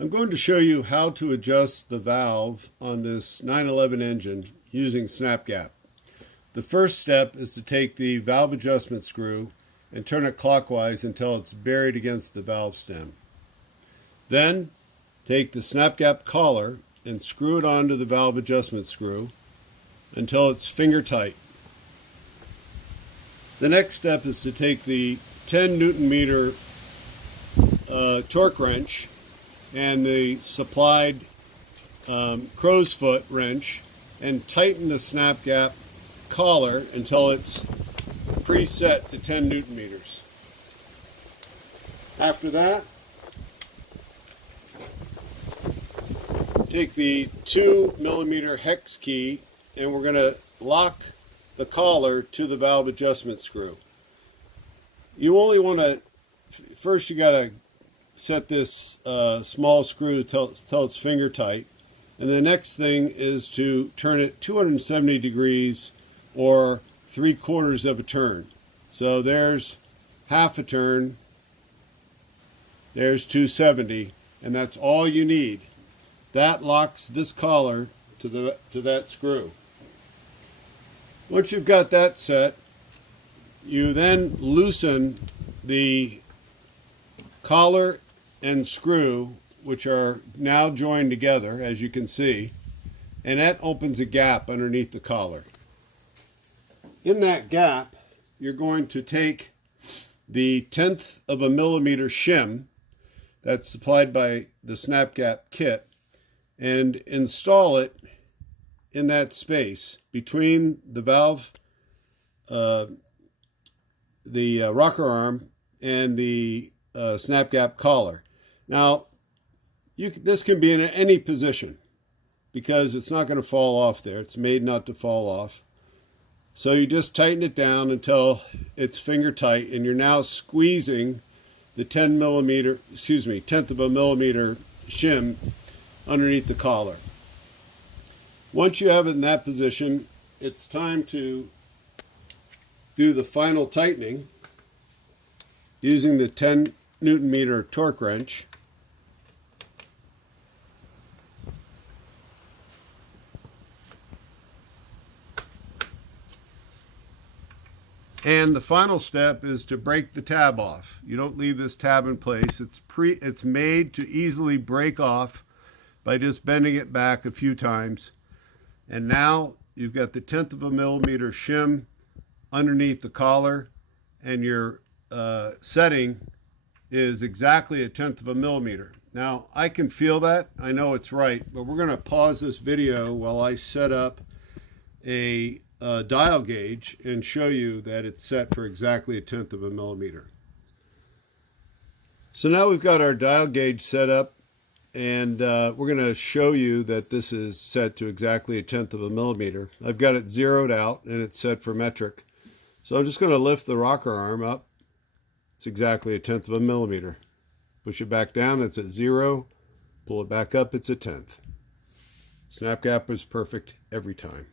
I'm going to show you how to adjust the valve on this 911 engine using SnapGap. The first step is to take the valve adjustment screw and turn it clockwise until it's buried against the valve stem. Then take the SnapGap collar and screw it onto the valve adjustment screw until it's finger tight. The next step is to take the 10 Newton meter torque wrench and the supplied crow's foot wrench and tighten the SnapGap collar until it's preset to 10 Newton meters. After that, take the 2 millimeter hex key and we're going to lock the collar to the valve adjustment screw. You only want to, first you got to set this small screw till it's finger tight, and the next thing is to turn it 270 degrees or 3/4 of a turn. So there's half a turn, there's 270, and that's all you need. That locks this collar to that screw. Once you've got that set, you then loosen the collar and screw, which are now joined together, as you can see, and that opens a gap underneath the collar. In that gap, you're going to take the 1/10 of a millimeter shim that's supplied by the SnapGap kit and install it in that space between the valve, the rocker arm, and the SnapGap collar. Now, this can be in any position because it's not going to fall off there. It's made not to fall off. So you just tighten it down until it's finger tight, and you're now squeezing the 1/10 of a millimeter shim underneath the collar. Once you have it in that position, it's time to do the final tightening using the 10 Newton meter torque wrench. And the final step is to break the tab off. You don't leave this tab in place. It's made to easily break off by just bending it back a few times. And now you've got the 1/10 of a millimeter shim underneath the collar, and your setting is exactly 1/10 of a millimeter. Now, I can feel that. I know it's right, but we're going to pause this video while I set up a dial gauge and show you that it's set for exactly 1/10 of a millimeter. So now we've got our dial gauge set up, and we're going to show you that this is set to exactly 1/10 of a millimeter. I've got it zeroed out and it's set for metric. So I'm just going to lift the rocker arm up. It's exactly 1/10 of a millimeter. Push it back down, it's at 0. Pull it back up, it's 1/10. SnapGap is perfect every time.